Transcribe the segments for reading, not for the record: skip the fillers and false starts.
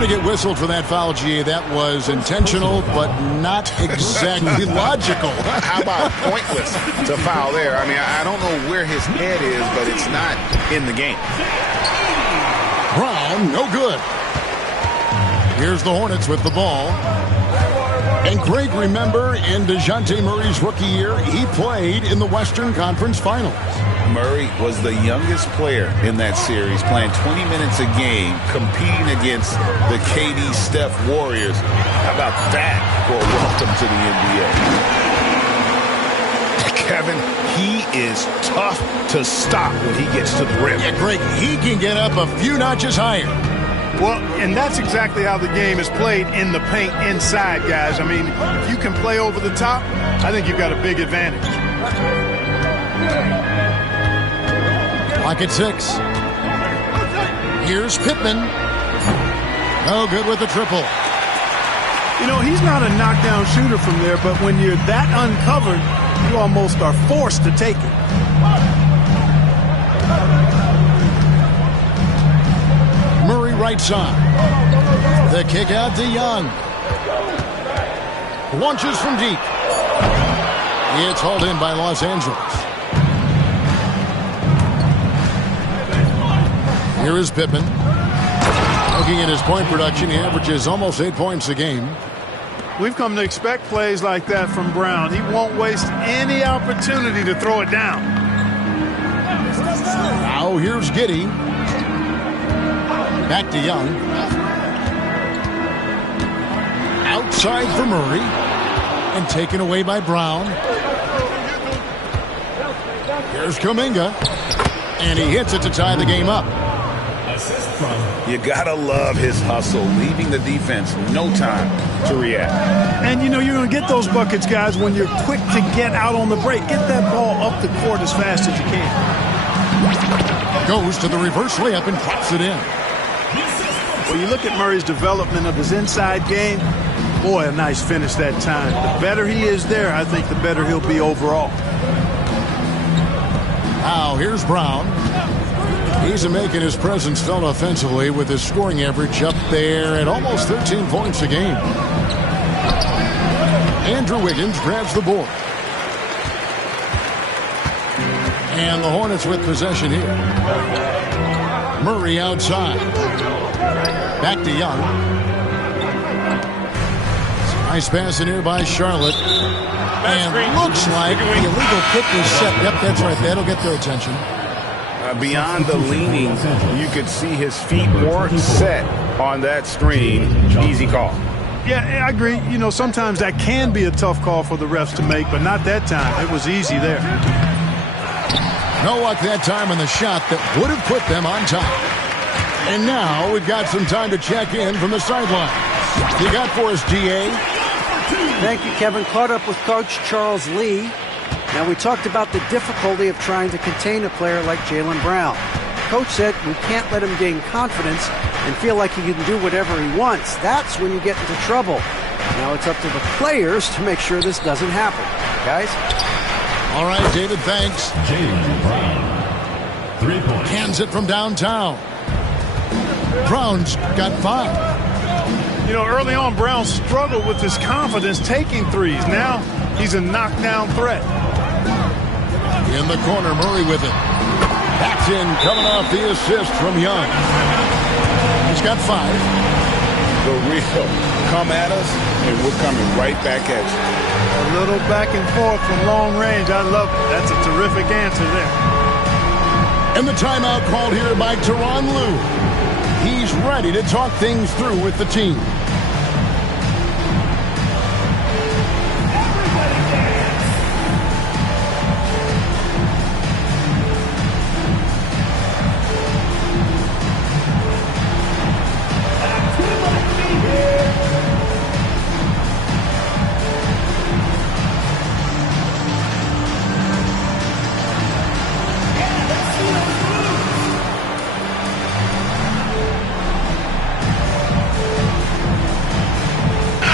going to get whistled for that foul, GA. That was intentional, but not exactly logical. How about pointless to foul there? I mean, I don't know where his head is, but it's not in the game. Brown, no good. Here's the Hornets with the ball. And Greg, remember, in DeJounte Murray's rookie year, he played in the Western Conference Finals. Murray was the youngest player in that series, playing 20 minutes a game, competing against the KD Steph Warriors. How about that for a welcome to the NBA? Kevin, he is tough to stop when he gets to the rim. Yeah, Greg, he can get up a few notches higher. Well, and that's exactly how the game is played in the paint inside, guys. I mean, if you can play over the top, I think you've got a big advantage. Clock at 6. Here's Pittman. No good with the triple. You know, he's not a knockdown shooter from there, but when you're that uncovered, you almost are forced to take it. Murray right side. The kick out to Young. Launches from deep. It's hauled in by Los Angeles. Here is Pittman. Looking at his point production, he averages almost 8 points a game. We've come to expect plays like that from Brown. He won't waste any opportunity to throw it down. Now here's Giddey. Back to Young. Outside for Murray. And taken away by Brown. Here's Kuminga. And he hits it to tie the game up. You gotta love his hustle, leaving the defense no time to react. And you know you're going to get those buckets, guys, when you're quick to get out on the break. Get that ball up the court as fast as you can. Goes to the reverse layup and pops it in. Well, you look at Murray's development of his inside game. Boy, a nice finish that time. The better he is there, I think the better he'll be overall. Now here's Brown. He's making his presence felt offensively with his scoring average up there at almost 13 points a game. Andrew Wiggins grabs the board. And the Hornets with possession here. Murray outside. Back to Young. Nice pass in here by Charlotte. And looks like the illegal kick is set. Yep, that's right. That'll get their attention. Beyond the leaning, you could see his feet weren't set on that screen. Easy call. Yeah, I agree. You know, sometimes that can be a tough call for the refs to make, but not that time. It was easy there. No luck that time on the shot that would have put them on top. And now we've got some time to check in from the sideline. You got for us, GA? Thank you, Kevin. Caught up with Coach Charles Lee. Now, we talked about the difficulty of trying to contain a player like Jaylen Brown. Coach said we can't let him gain confidence and feel like he can do whatever he wants. That's when you get into trouble. Now it's up to the players to make sure this doesn't happen. Guys? All right, David, thanks. Jaylen Brown, 3 points. Hands it from downtown. Brown's got 5. You know, early on, Brown struggled with his confidence taking threes. Now he's a knockdown threat. In the corner, Murray with it. That's in, coming off the assist from Young. He's got 5. The real come at us, and we're coming right back at you. A little back and forth from long range. I love it. That's a terrific answer there. And the timeout called here by Tyronn Lue. He's ready to talk things through with the team.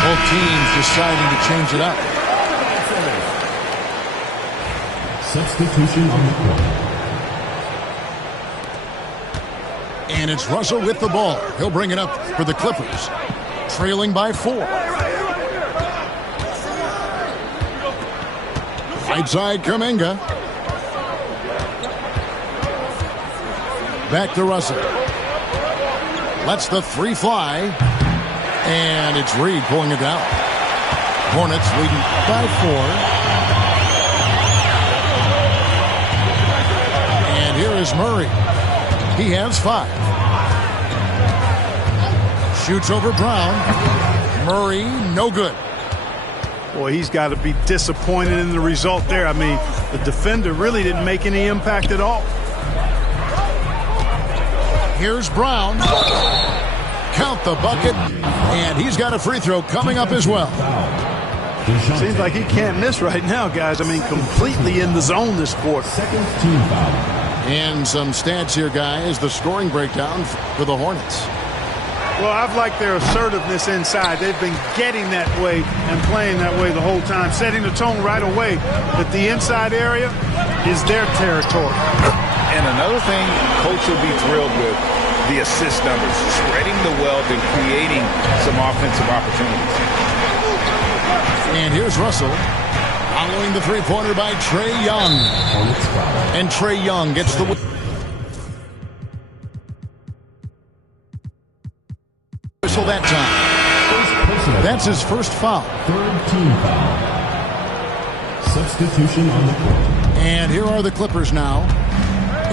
Both teams deciding to change it up. Substitution on the court. And it's Russell with the ball. He'll bring it up for the Clippers, trailing by 4. Right side, Kuminga. Back to Russell. Lets the 3 fly. And it's Reed pulling it down. Hornets leading by 4. And here is Murray. He has 5. Shoots over Brown. Murray, no good. Boy, he's got to be disappointed in the result there. I mean, the defender really didn't make any impact at all. Here's Brown. Count the bucket. And he's got a free throw coming up as well. Seems like he can't miss right now, guys. I mean, completely in the zone this quarter. Second team foul. And some stats here, guys. The scoring breakdown for the Hornets. Well, I've liked their assertiveness inside. They've been getting that way and playing that way the whole time, setting the tone right away that the inside area is their territory. And another thing Coach will be thrilled with, the assist numbers, spreading the wealth and creating some offensive opportunities. And here's Russell following the three-pointer by Trae Young. And Trae Young gets the whistle that time. That's his first foul. Third team foul. Substitution on the court. And here are the Clippers now.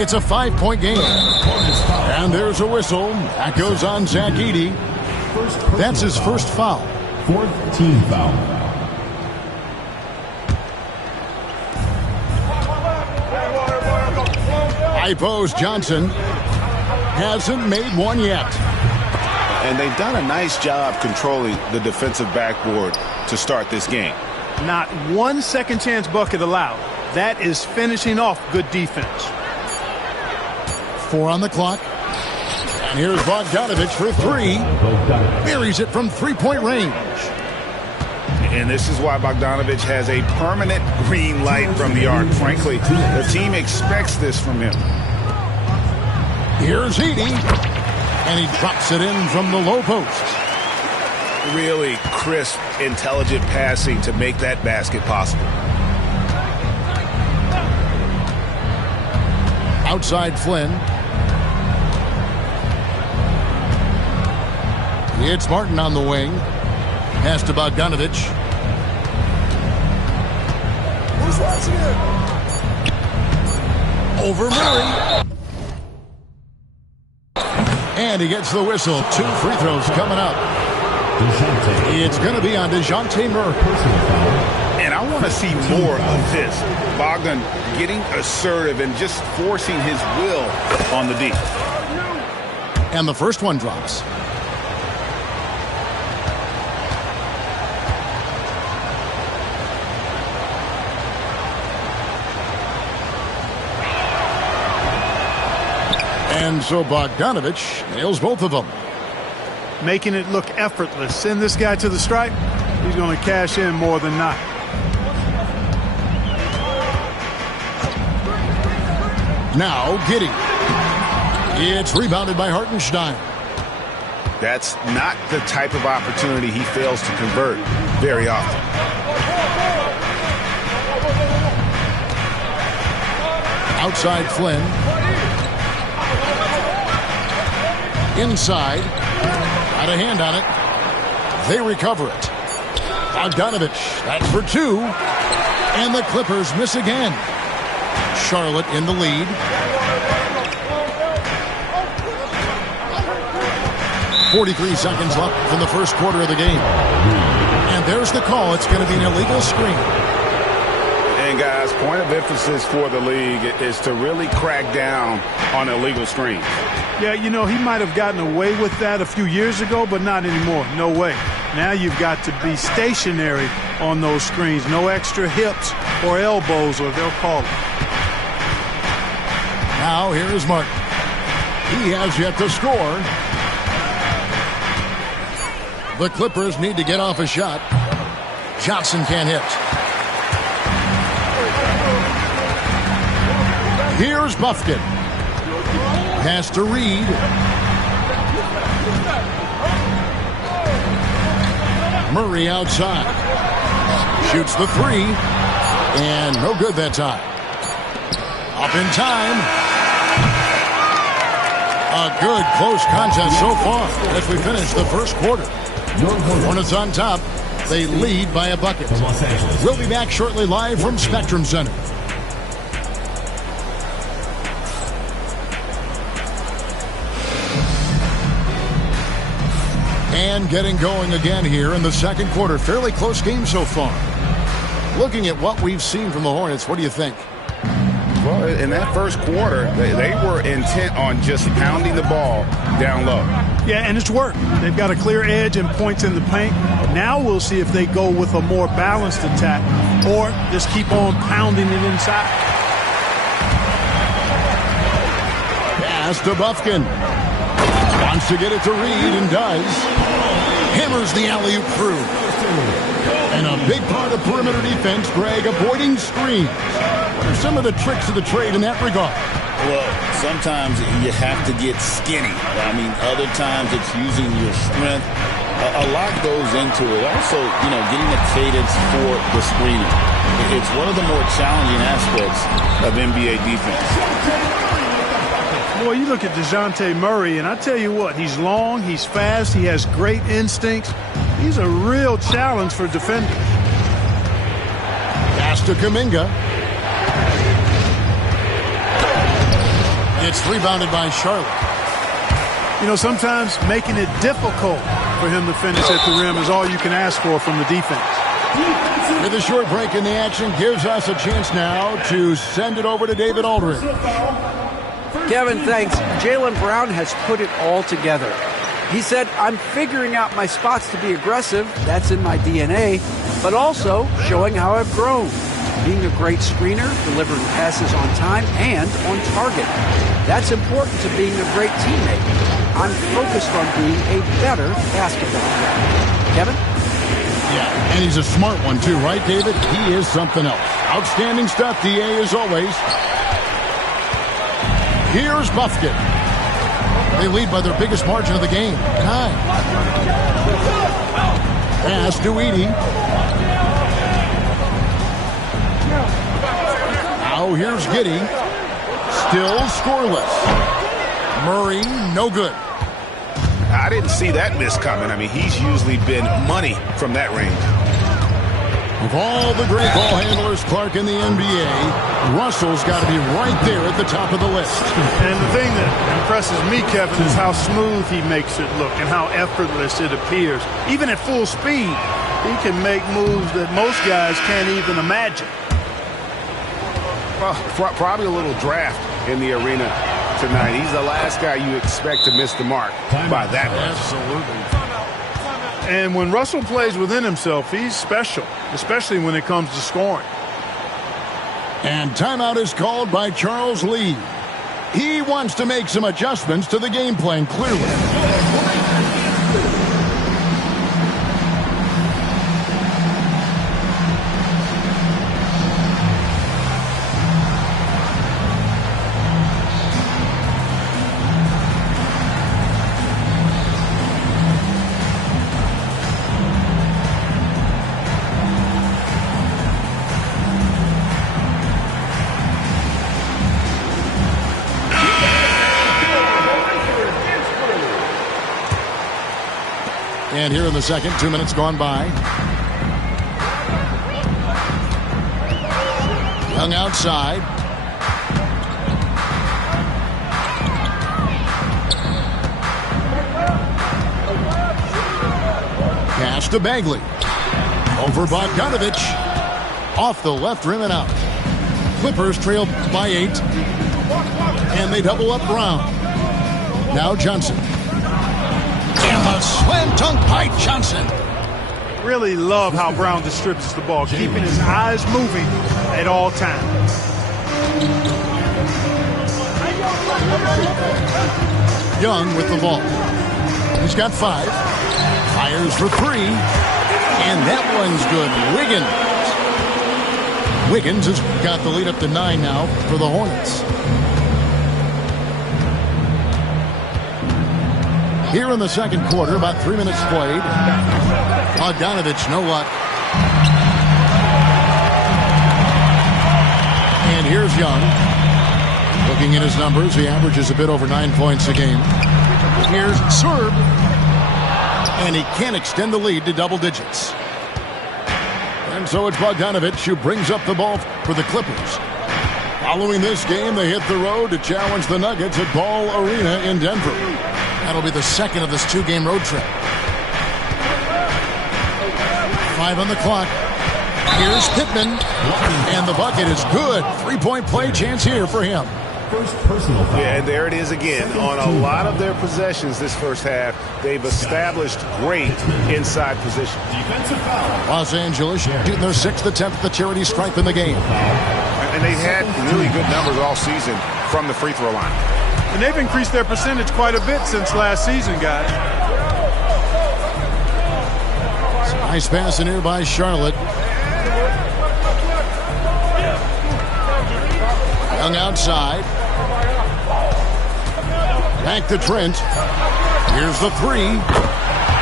It's a 5-point game. And there's a whistle. That goes on Zach Edey. That's his first foul. Fourth team foul. High post Johnson hasn't made one yet. And they've done a nice job controlling the defensive backboard to start this game. Not one second chance bucket allowed. That is finishing off good defense. 4 on the clock. And here's Bogdanovich for 3. Buries it from 3-point range. And this is why Bogdanovich has a permanent green light from the arc. Frankly, the team expects this from him. Here's Edey. And he drops it in from the low post. Really crisp, intelligent passing to make that basket possible. Outside Flynn. It's Martin on the wing. Pass to Bogdanovich. Who's watching it? Over Murray. And he gets the whistle. 2 free throws coming up. It's going to be on DeJounte Murray. And I want to see more of this. Bogdan getting assertive and just forcing his will on the D. And the first one drops. And so Bogdanovich nails both of them. Making it look effortless. Send this guy to the stripe. He's going to cash in more than not. Now Giddey. It's rebounded by Hartenstein. That's not the type of opportunity he fails to convert very often. Outside Flynn. Inside. Got a hand on it. They recover it. Bogdanovich. That's for 2. And the Clippers miss again. Charlotte in the lead. .43 seconds left in the first quarter of the game. And there's the call. It's going to be an illegal screen. And guys, point of emphasis for the league is to really crack down on illegal screens. Yeah, you know, he might have gotten away with that a few years ago, but not anymore. No way. Now you've got to be stationary on those screens. No extra hips or elbows, or they'll call it. Now here is Martin. He has yet to score. The Clippers need to get off a shot. Johnson can't hit. Here's Buffkin. Pass to Reed. Murray outside. Shoots the three. And no good that time. Up in time. A good close contest so far as we finish the first quarter. Hornets on top. They lead by a bucket. We'll be back shortly live from Spectrum Center. And getting going again here in the second quarter. Fairly close game so far. Looking at what we've seen from the Hornets, what do you think? Well, in that first quarter, they were intent on just pounding the ball down low. Yeah, and it's worked. They've got a clear edge and points in the paint. Now we'll see if they go with a more balanced attack or just keep on pounding it inside. Pass to Bufkin. Wants to get it to Reed and does. Hammers the alley-oop through. And a big part of perimeter defense, Greg, avoiding screens. What are some of the tricks of the trade in that regard? Well, sometimes you have to get skinny. I mean, other times it's using your strength. A lot goes into it. Also, getting the cadence for the screening. It's one of the more challenging aspects of NBA defense. Boy, you look at DeJounte Murray, and I tell you what, he's long, he's fast, he has great instincts. He's a real challenge for defenders. Pass to Kuminga. It's rebounded by Charlotte. Sometimes making it difficult for him to finish at the rim is all you can ask for from the defense. With a short break in the action, gives us a chance now to send it over to David Aldridge. Kevin, thanks. Jaylen Brown has put it all together. He said, I'm figuring out my spots to be aggressive. That's in my DNA. But also showing how I've grown. Being a great screener, delivering passes on time and on target. That's important to being a great teammate. I'm focused on being a better basketball player. Kevin? Yeah, and he's a smart one too, right, David? He is something else. Outstanding stuff, DA, as always. Here's Bufkin. They lead by their biggest margin of the game, 9. Pass to Edey. Now here's Giddey. Still scoreless. Murray, no good. I didn't see that miss coming. I mean, he's usually been money from that range. Of all the great ball handlers, Clark, in the NBA, Russell's got to be right there at the top of the list. And the thing that impresses me, Kevin, is how smooth he makes it look and how effortless it appears. Even at full speed, he can make moves that most guys can't even imagine. Well, probably a little draft in the arena tonight. He's the last guy you expect to miss the mark by that much. Absolutely. And when Russell plays within himself, he's special, especially when it comes to scoring. And timeout is called by Charles Lee. He wants to make some adjustments to the game plan, clearly. And here in the second, 2 minutes gone by. Young outside. Pass to Bagley. Over Bogdanovich. Off the left rim and out. Clippers trail by 8. And they double up Brown. Now Johnson. And the slam dunk by Johnson. Really love how Brown distributes the ball, keeping his eyes moving at all times. Young with the ball. He's got 5. Fires for 3. And that one's good. Wiggins has got the lead up to 9 now for the Hornets. Here in the second quarter, about 3 minutes played. Bogdanovich, no luck. And here's Young. Looking at his numbers, he averages a bit over 9 points a game. Here's Serb. And he can't extend the lead to double digits. And so it's Bogdanovich who brings up the ball for the Clippers. Following this game, they hit the road to challenge the Nuggets at Ball Arena in Denver. That'll be the second of this 2-game road trip. 5 on the clock. Here's Pittman. And the bucket is good. 3-point play chance here for him. First personal foul. Yeah, and there it is again. On a lot of their possessions this first half, they've established great inside position. Defensive foul. Los Angeles shooting their 6th attempt at the charity stripe in the game. And they've had really good numbers all season from the free throw line. And they've increased their percentage quite a bit since last season, guys. Nice pass in here by Charlotte. Young outside. Back to Trent. Here's the 3.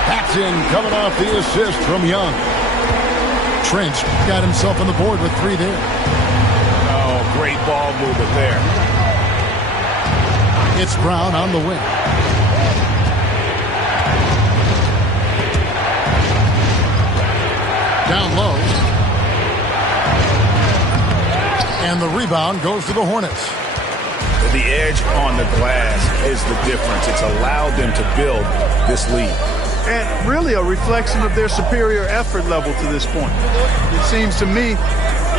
That's in, coming off the assist from Young. Trent got himself on the board with 3 there. Oh, great ball movement there. It's Brown on the wing. Down low. And the rebound goes to the Hornets. The edge on the glass is the difference. It's allowed them to build this lead. And really a reflection of their superior effort level to this point. It seems to me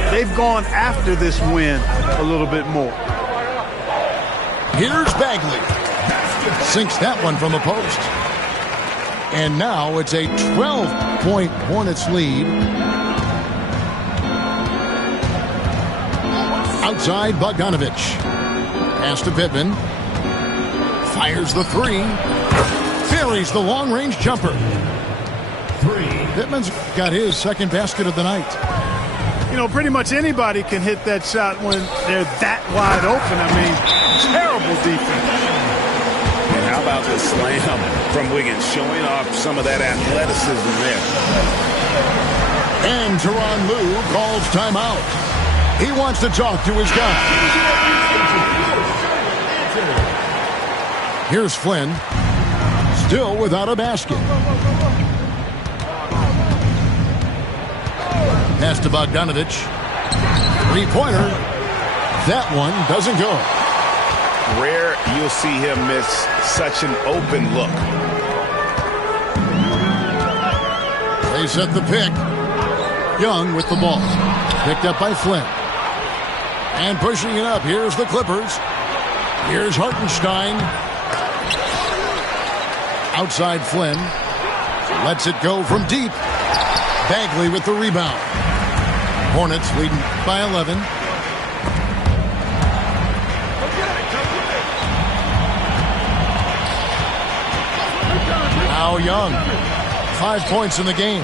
they've gone after this win a little bit more. Here's Bagley. Sinks that one from the post. And now it's a 12-point Hornets lead. Outside, Bogdanovich. Pass to Pittman. Fires the 3. Buries the long-range jumper. 3. Pittman's got his second basket of the night. You know, pretty much anybody can hit that shot when they're that wide open. I mean, terrible defense. And how about the slam from Wiggins, showing off some of that athleticism there. And Tyronn Lue calls timeout. He wants to talk to his guy. Here's Flynn. Still without a basket. Pass to Bogdanovich. 3-pointer. That one doesn't go. Rare you'll see him miss such an open look. They set the pick. Young with the ball. Picked up by Flynn. And pushing it up. Here's the Clippers. Here's Hartenstein. Outside Flynn. Lets it go from deep. Bagley with the rebound. Hornets leading by 11. Now Young. 5 points in the game.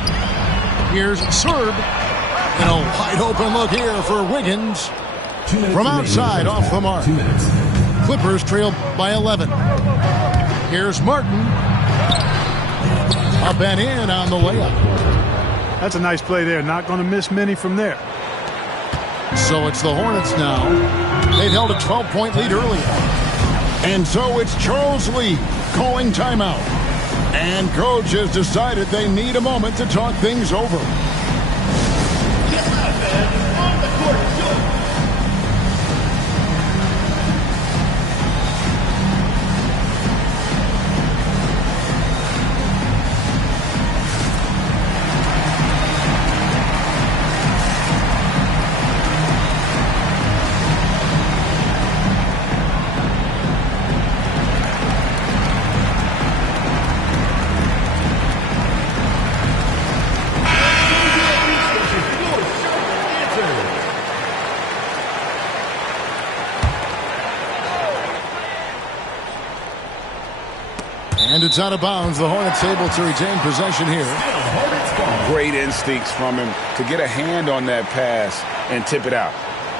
Here's Serb. And a wide open look here for Wiggins. From outside off the mark. 2 minutes. Clippers trail by 11. Here's Martin. Up and in on the layup. That's a nice play there. Not going to miss many from there. So it's the Hornets now. They've held a 12-point lead earlier. And so it's Charles Lee calling timeout. And coach has decided they need a moment to talk things over. And it's out of bounds. The Hornets able to retain possession here. Great instincts from him to get a hand on that pass and tip it out.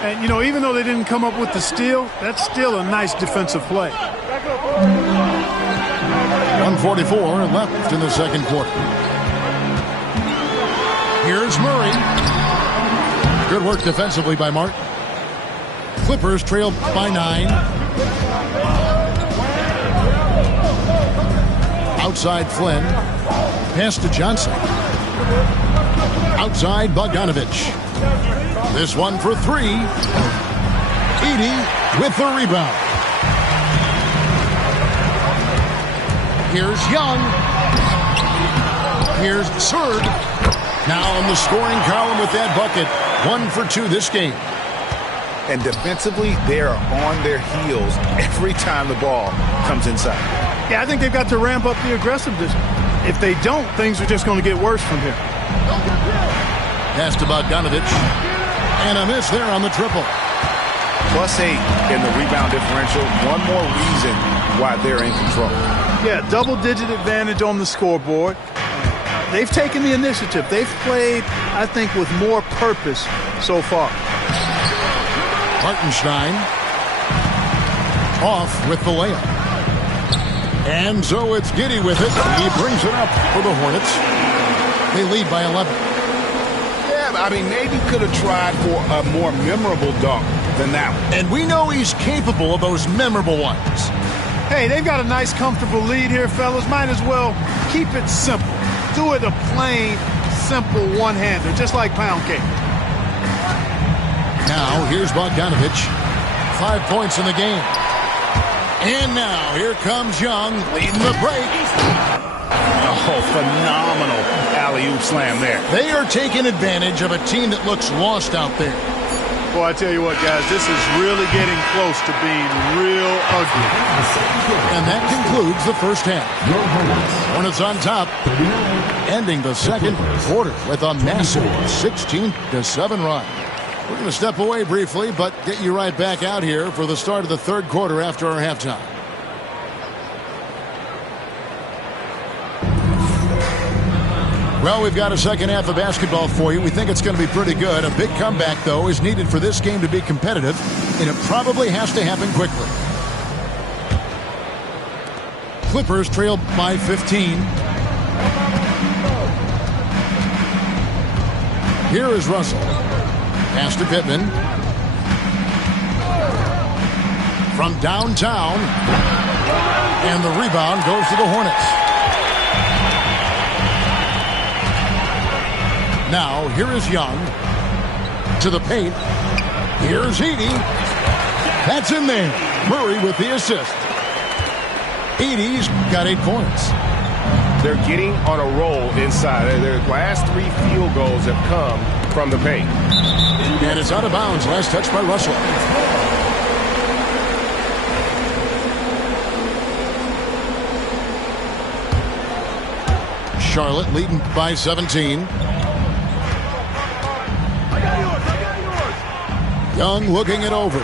And, you know, even though they didn't come up with the steal, that's still a nice defensive play. 1:44 left in the second quarter. Here's Murray. Good work defensively by Martin. Clippers trail by 9. Outside Flynn. Pass to Johnson. Outside Bogdanovich. This one for 3. Edey with the rebound. Here's Young. Here's Surd. Now on the scoring column with that bucket. 1 for 2 this game. And defensively, they are on their heels every time the ball comes inside. Yeah, I think they've got to ramp up the aggressiveness. If they don't, things are just going to get worse from here. Pass to Bogdanovich. And a miss there on the triple. +8 in the rebound differential. One more reason why they're in control. Yeah, double-digit advantage on the scoreboard. They've taken the initiative. They've played, I think, with more purpose so far. Hartenstein off with the layup. And so it's Giddey with it. He brings it up for the Hornets. They lead by 11. Yeah, I mean, maybe could have tried for a more memorable dunk than that one. And we know he's capable of those memorable ones. Hey, they've got a nice, comfortable lead here, fellas. Might as well keep it simple. Do it a plain, simple one-hander, just like pound cake. Now, here's Bogdanovich. 5 points in the game. And now, here comes Young, leading the break. Oh, phenomenal alley-oop slam there. They are taking advantage of a team that looks lost out there. Boy, I tell you what, guys, this is really getting close to being real ugly. And that concludes the first half. Hornets on top, ending the second quarter with a massive 16-7 run. We're going to step away briefly, but get you right back out here for the start of the third quarter after our halftime. Well, we've got a second half of basketball for you. We think it's going to be pretty good. A big comeback, though, is needed for this game to be competitive, and it probably has to happen quickly. Clippers trail by 15. Here is Russell. Pass to Pittman. From downtown. And the rebound goes to the Hornets. Now, here is Young. To the paint. Here's Edey. That's in there. Murray with the assist. Edey's got 8 points. They're getting on a roll inside. Their last 3 field goals have come from the paint. And it's out of bounds. Last touch by Russell. Charlotte leading by 17. Young looking it over.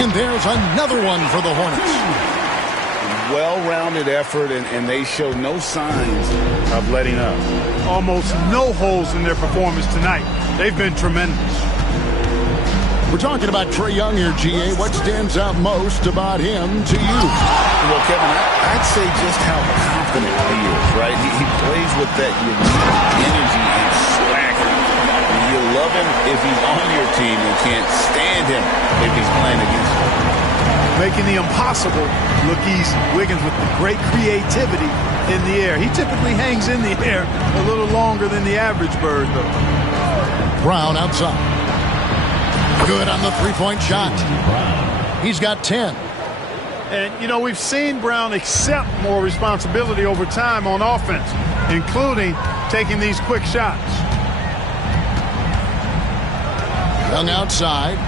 And there's another one for the Hornets. Well-rounded effort, and they show no signs of letting up. Almost no holes in their performance tonight. They've been tremendous. We're talking about Trae Young here, GA. What stands out most about him to you? Well, Kevin, I'd say just how confident he is, right? He plays with that unique energy and swagger. You love him if he's on your team and can't stand him if he's playing against you. Making the impossible look easy. Wiggins with the great creativity in the air. He typically hangs in the air a little longer than the average bird, though. Brown outside. Good on the three-point shot. He's got 10. And, you know, we've seen Brown accept more responsibility over time on offense, including taking these quick shots. Young outside.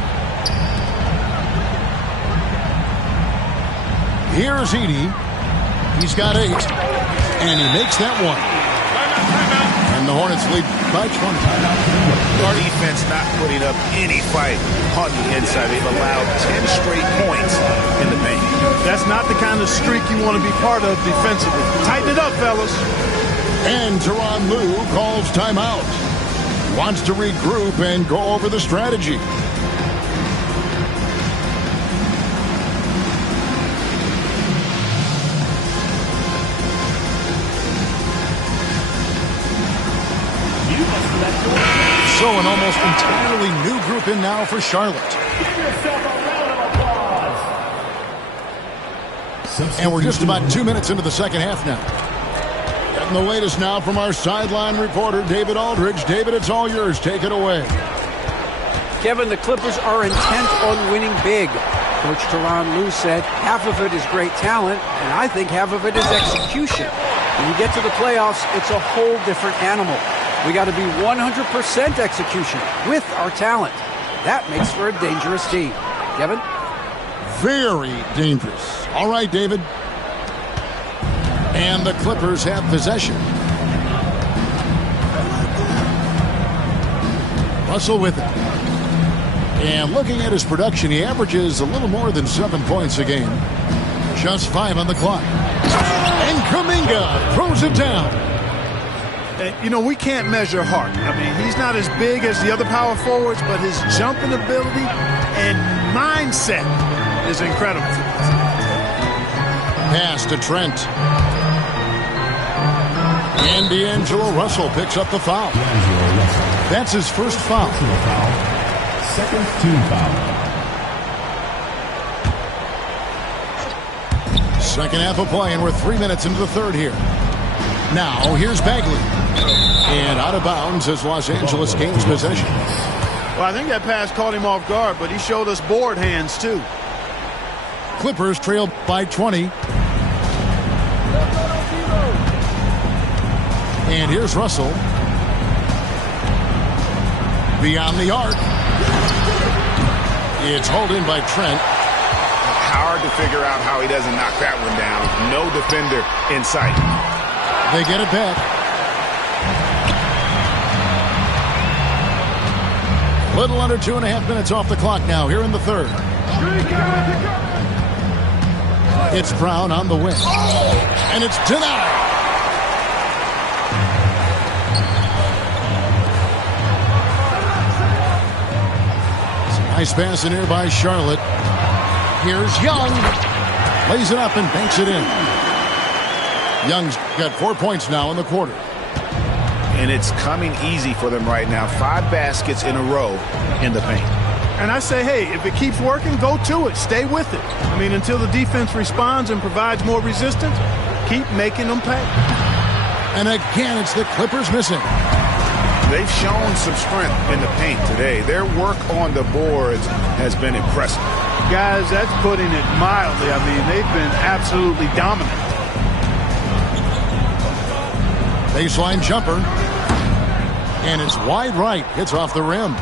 Here's Edey. He's got 8. And he makes that one. And the Hornets lead by 20. Our defense not putting up any fight on the inside. They've allowed 10 straight points in the paint. That's not the kind of streak you want to be part of defensively. Tighten it up, fellas. And Tyronn Lue calls timeout. Wants to regroup and go over the strategy. an almost entirely new group in now for Charlotte. And we're just about 2 minutes into the second half now. Getting the latest now from our sideline reporter, David Aldridge. David, it's all yours. Take it away. Kevin, the Clippers are intent on winning big. Coach Tyronn Lue said half of it is great talent, and I think half of it is execution. When you get to the playoffs, it's a whole different animal. We got to be 100% execution with our talent. That makes for a dangerous team. Kevin? Very dangerous. All right, David. And the Clippers have possession. Russell with it. And looking at his production, he averages a little more than 7 points a game. Just 5 on the clock. And Kuminga throws it down. You know, we can't measure heart. I mean, he's not as big as the other power forwards, but his jumping ability and mindset is incredible. Pass to Trent. And D'Angelo Russell picks up the foul. That's his first foul. Second team foul. Second half of play, and we're 3 minutes into the third here. Now, here's Bagley. And out of bounds as Los Angeles gains possession. Well, I think that pass caught him off guard, but he showed us board hands, too. Clippers trail by 20. And here's Russell. Beyond the arc. It's hauled in by Trent. Hard to figure out how he doesn't knock that one down. No defender in sight. They get it back. Little under 2.5 minutes off the clock now here in the third. It's Brown on the wing. And it's denied. Nice pass in here by Charlotte. Here's Young. Lays it up and banks it in. Young's got 4 points now in the quarter. And it's coming easy for them right now. 5 baskets in a row in the paint. And I say, hey, if it keeps working, go to it. Stay with it. I mean, until the defense responds and provides more resistance, keep making them pay. And again, it's the Clippers missing. They've shown some strength in the paint today. Their work on the boards has been impressive. Guys, that's putting it mildly. I mean, they've been absolutely dominant. Baseline jumper. And it's wide right. Hits off the rim.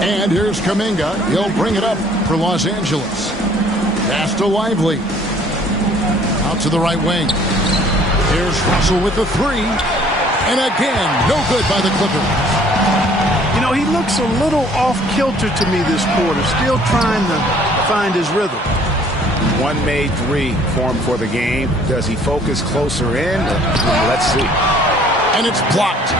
And here's Kuminga. He'll bring it up for Los Angeles. Pass to Lively. Out to the right wing. Here's Russell with the three. And again, no good by the Clippers. You know, he looks a little off-kilter to me this quarter. Still trying to find his rhythm. One made three for him for the game. Does he focus closer in? Let's see. And it's blocked.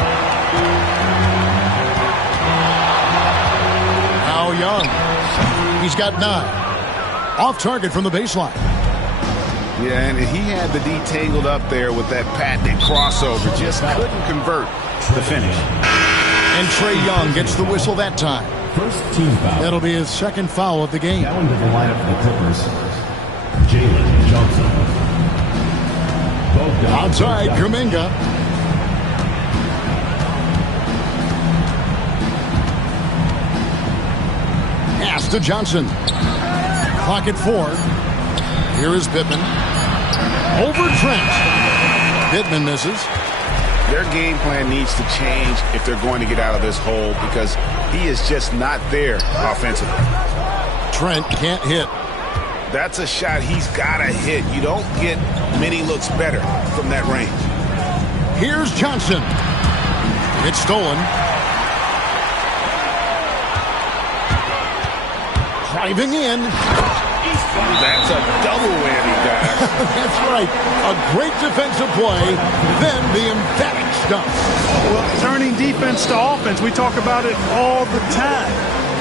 Now Young. He's got 9. Off target from the baseline. Yeah, and he had the D tangled up there with that patented crossover. Just couldn't convert the finish. And Trae Young gets the whistle that time. First team foul. That'll be his second foul of the game. Now into the lineup for the Clippers, Jalen Johnson. Outside, Kuminga. Pass to Johnson. Clock at 4. Here is Pittman. Over Trent. Pittman misses. Their game plan needs to change if they're going to get out of this hole because he is just not there offensively. Trent can't hit. That's a shot he's got to hit. You don't get many looks better from that range. Here's Johnson. It's stolen. Driving in. That's a double whammy, guys. That's right. A great defensive play, then the emphatic stuff. Well, turning defense to offense, we talk about it all the time.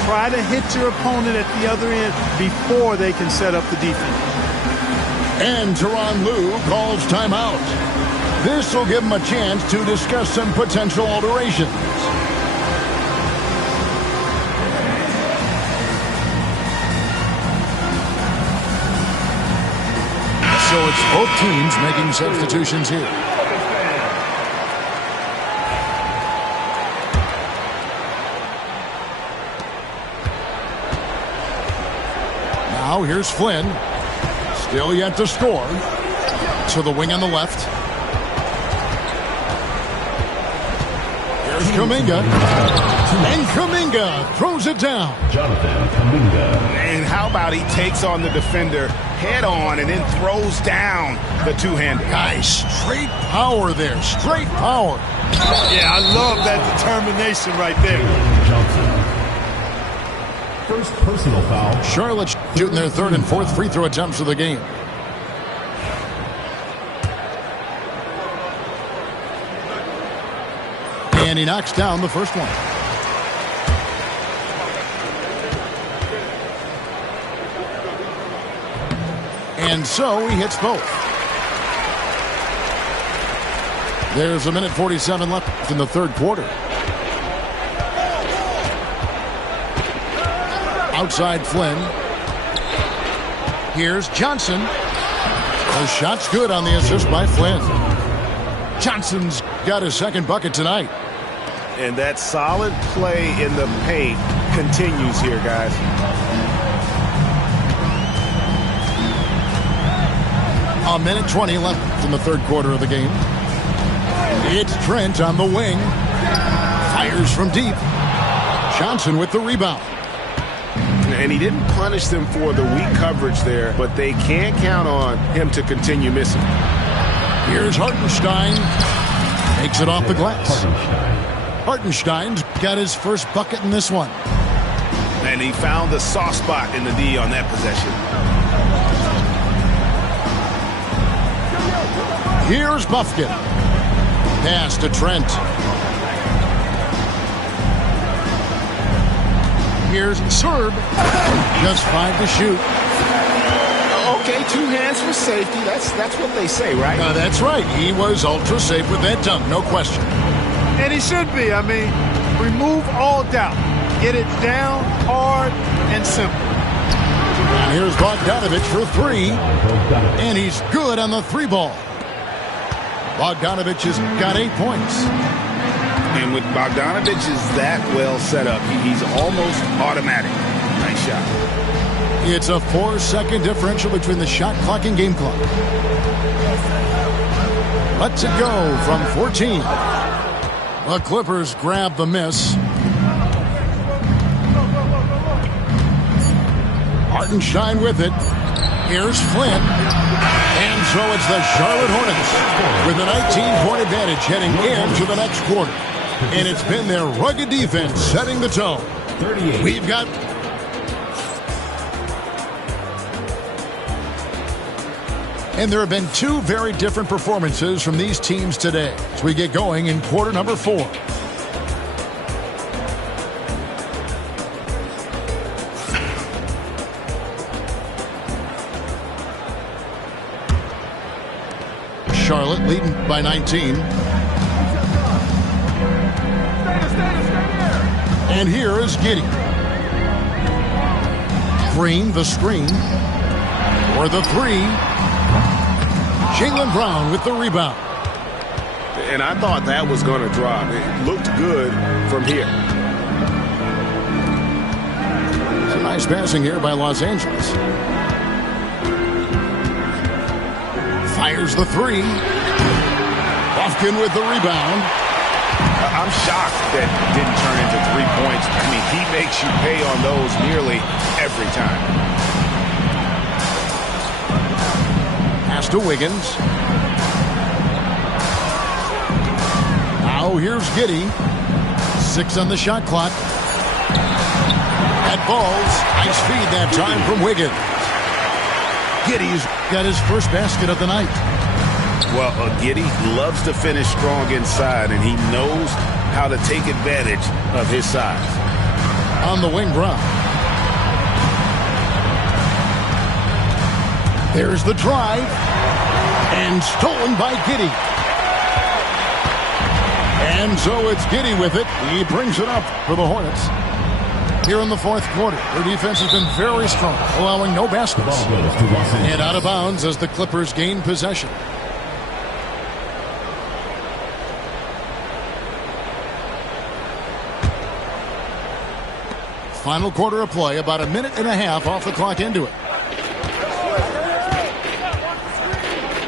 Try to hit your opponent at the other end before they can set up the defense. And Tyronn Lue calls timeout. This will give him a chance to discuss some potential alterations. So it's both teams making substitutions here. Now here's Flynn. Still yet to score. To the wing on the left. Here's Kuminga. And Kuminga throws it down. Jonathan Kuminga. And how about he takes on the defender head on and then throws down the two-hander. Guys, straight power there. Straight power. Yeah, I love that determination right there. Johnson. First personal foul. Charlotte shooting their third and fourth free throw attempts of the game. And he knocks down the first one. And so he hits both. There's a minute 47 left in the third quarter. Outside Flynn. Here's Johnson. The shot's good on the assist by Flynn. Johnson's got his second bucket tonight. And that solid play in the paint continues here, guys. A minute 20 left in the third quarter of the game. It's Trent on the wing. Fires from deep. Johnson with the rebound. And he didn't punish them for the weak coverage there, but they can't count on him to continue missing. Here's Hartenstein. Takes it off the glass. Hartenstein's got his first bucket in this one. And he found the soft spot in the D on that possession. Here's Buffkin. Pass to Trent. Here's Serb. Just 5 to shoot. Okay, 2 hands for safety. That's what they say, right? That's right. He was ultra safe with that dunk, no question. And he should be. I mean, remove all doubt. Get it down, hard, and simple. And here's Bogdanovich for 3. And he's good on the 3 ball. Bogdanovich has got 8 points. And with Bogdanovich is that well set up, he's almost automatic. Nice shot. It's a 4-second differential between the shot clock and game clock. Lets it go from 14. The Clippers grab the miss. Hartenstein with it. Here's Flynn. And so it's the Charlotte Hornets with a 19-point advantage heading into the next quarter. And it's been their rugged defense setting the tone. We've got... And there have been 2 very different performances from these teams today as we get going in quarter number 4. Charlotte leading by 19. And here is Giddey. Green, the screen. For the 3. Jaylen Brown with the rebound. And I thought that was going to drop. It looked good from here. Some nice passing here by Los Angeles. Fires the 3. Buffkin with the rebound. I'm shocked that didn't turn into 3 points. I mean, he makes you pay on those nearly every time. Pass to Wiggins. Now here's Giddey. 6 on the shot clock. That falls. Nice feed that time from Wiggins. Giddey's got his first basket of the night. Well, Giddey loves to finish strong inside, and he knows how to take advantage of his size. On the wing, Brown. There's the drive. And stolen by Giddey. And so it's Giddey with it. He brings it up for the Hornets. here in the fourth quarter. Their defense has been very strong, allowing no baskets. And out of bounds as the Clippers gain possession. Final quarter of play, about a minute and a half off the clock into it.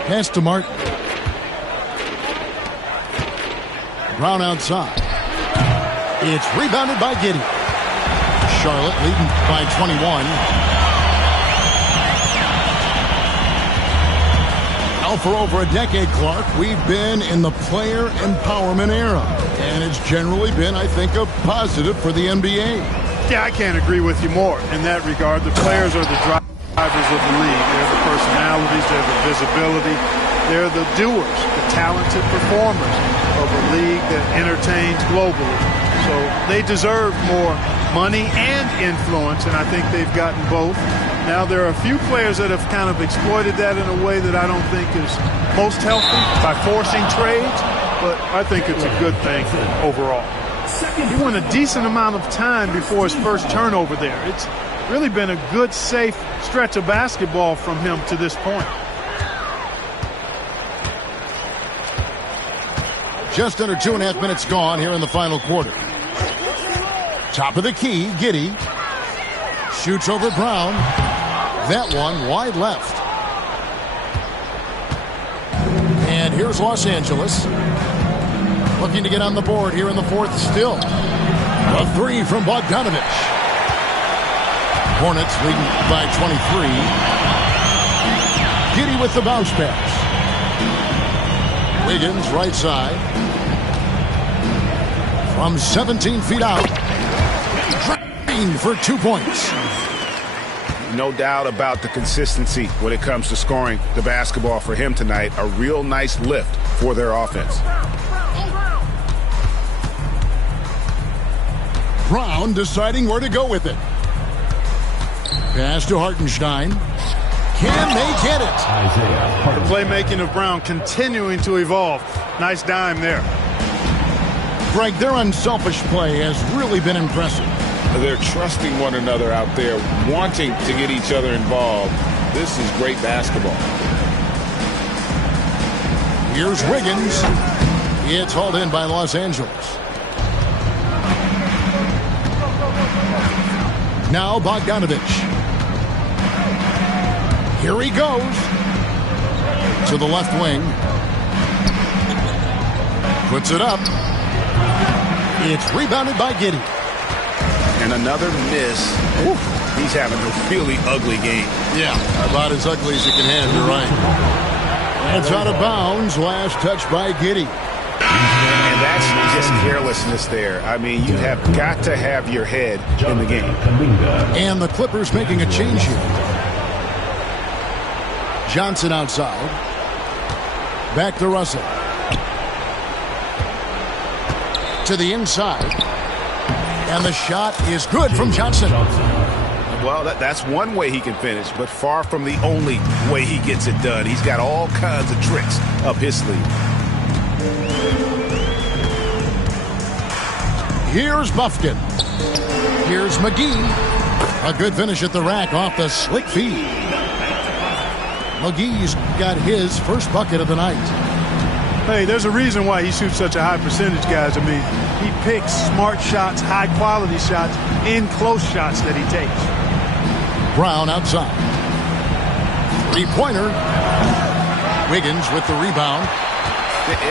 Pass to Martin. Brown outside. It's rebounded by Giddey. Charlotte leading by 21. Now for over a decade, Clark, we've been in the player empowerment era. And it's generally been, I think, a positive for the NBA. Yeah, I can't agree with you more in that regard. The players are the drivers of the league. They're the personalities. They're the visibility. They're the doers, the talented performers of a league that entertains globally. So they deserve more money and influence, and I think they've gotten both. Now, there are a few players that have kind of exploited that in a way that I don't think is most healthy by forcing trades, but I think it's a good thing overall. He went a decent amount of time before his first turnover there. It's really been a good, safe stretch of basketball from him to this point. Just under 2.5 minutes gone here in the final quarter. Top of the key, Giddey. Shoots over Brown. That one wide left. And here's Los Angeles. Looking to get on the board here in the fourth still. A three from Bogdanovich. Hornets leading by 23. Giddey with the bounce pass. Wiggins right side. From 17 feet out. Drained for 2 points. No doubt about the consistency when it comes to scoring the basketball for him tonight. A real nice lift for their offense. Brown deciding where to go with it. Pass to Hartenstein. Can they get it? The playmaking of Brown continuing to evolve. Nice dime there. Greg, their unselfish play has really been impressive. They're trusting one another out there, wanting to get each other involved. This is great basketball. Here's Wiggins. It's hauled in by Los Angeles. Now Bogdanovich. Here he goes. To the left wing. Puts it up. It's rebounded by Giddey. And another miss. Oof. He's having a really ugly game. Yeah, about as ugly as you can have, you're right. It's out of bounds. Last touch by Giddey. And that's just carelessness there. I mean, you have got to have your head in the game. And the Clippers making a change here. Johnson outside. Back to Russell. To the inside. And the shot is good from Johnson. Well, that's one way he can finish, but far from the only way he gets it done. He's got all kinds of tricks up his sleeve. Here's Buffkin. Here's McGee. A good finish at the rack off the slick feed. McGee's got his first bucket of the night. Hey, there's a reason why he shoots such a high percentage, guys. I mean, he picks smart shots, high-quality shots, in close shots that he takes. Brown outside. Three-pointer. Wiggins with the rebound.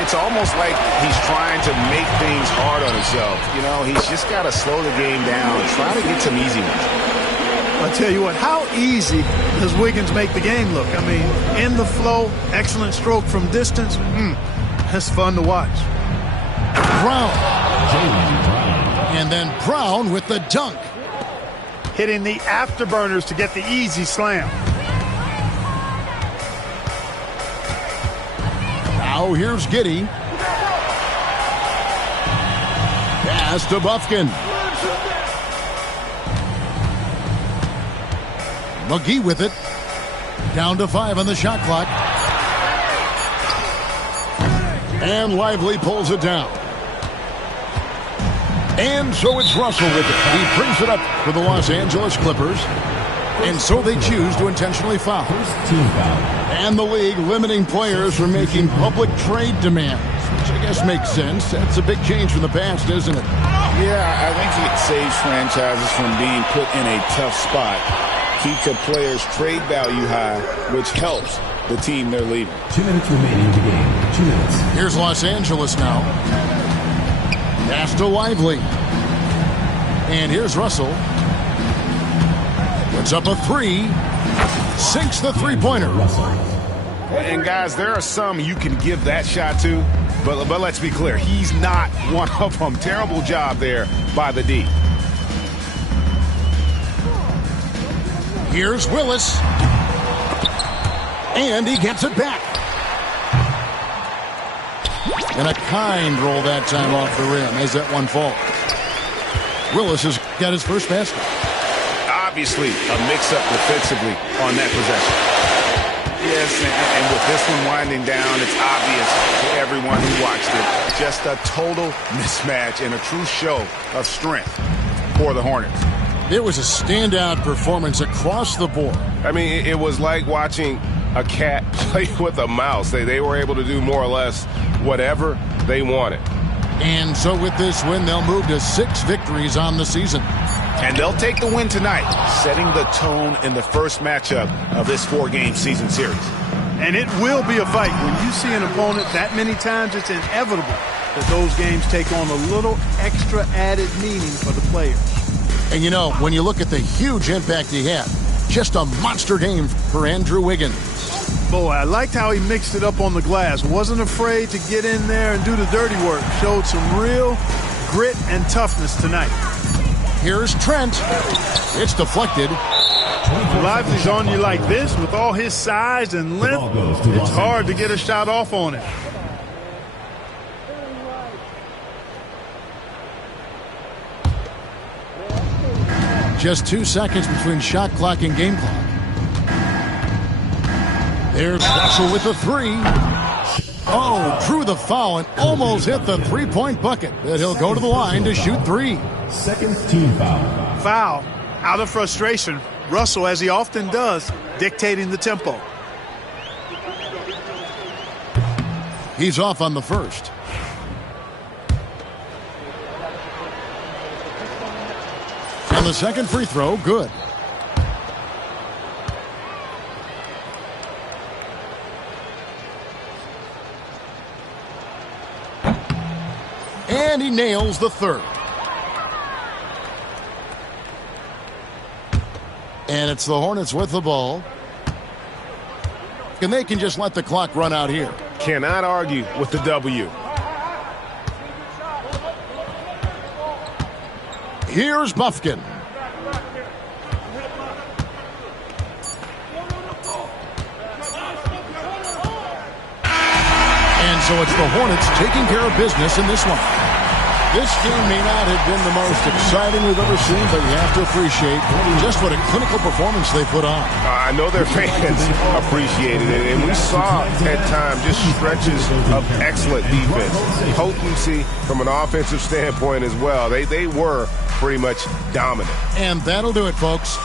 It's almost like he's trying to make things hard on himself. You know, he's just got to slow the game down, try to get some easy ones. I'll tell you what, how easy does Wiggins make the game look? I mean, in the flow, excellent stroke from distance. That's fun to watch. Brown. And then Brown with the dunk. Hitting the afterburners to get the easy slam. Now here's Giddey. Pass to Buffkin. McGee with it. Down to 5 on the shot clock. And Lively pulls it down. And so it's Russell with it. He brings it up for the Los Angeles Clippers. And so they choose to intentionally foul. Team foul. And the league limiting players from making public trade demands, which I guess makes sense. That's a big change from the past, isn't it? Yeah, I think it saves franchises from being put in a tough spot. Keeps a player's trade value high, which helps the team they're leaving. 2 minutes remaining in the game. 2 minutes. Here's Los Angeles now. Pass to Lively. And here's Russell. Puts up a three. Sinks the three-pointer. And guys, there are some you can give that shot to, but let's be clear, he's not one of them. Terrible job there by the D. Here's Willis. And he gets it back. And a kind roll that time off the rim as that one falls. Willis has got his first basket. Obviously, a mix-up defensively on that possession. Yes, and with this one winding down, it's obvious to everyone who watched it. Just a total mismatch and a true show of strength for the Hornets. It was a standout performance across the board. I mean, it was like watching a cat play with a mouse. They were able to do more or less whatever they wanted. And so with this win, they'll move to 6 victories on the season. And they'll take the win tonight, setting the tone in the first matchup of this 4-game season series. And it will be a fight. When you see an opponent that many times, it's inevitable that those games take on a little extra added meaning for the players. And you know, when you look at the huge impact he had, just a monster game for Andrew Wiggins. Boy, I liked how he mixed it up on the glass. Wasn't afraid to get in there and do the dirty work. Showed some real grit and toughness tonight. Here's Trent. It's deflected. Lively's on you like this with all his size and length. It's hard to get a shot off on it. Just 2 seconds between shot clock and game clock. There's Russell with the three. Oh, drew the foul and almost hit the three-point bucket. But he'll go to the line to shoot 3. Second team foul. Foul. Out of frustration. Russell, as he often does, dictating the tempo. He's off on the first. And the second free throw, good. And he nails the third. And it's the Hornets with the ball. And they can just let the clock run out here. Cannot argue with the W. Here's Buffkin. And so it's the Hornets taking care of business in this one. This game may not have been the most exciting we've ever seen, but you have to appreciate just what a clinical performance they put on. I know their fans appreciated it, and we saw at times just stretches of excellent defense. Potency from an offensive standpoint as well. They were pretty much dominant. And that'll do it, folks.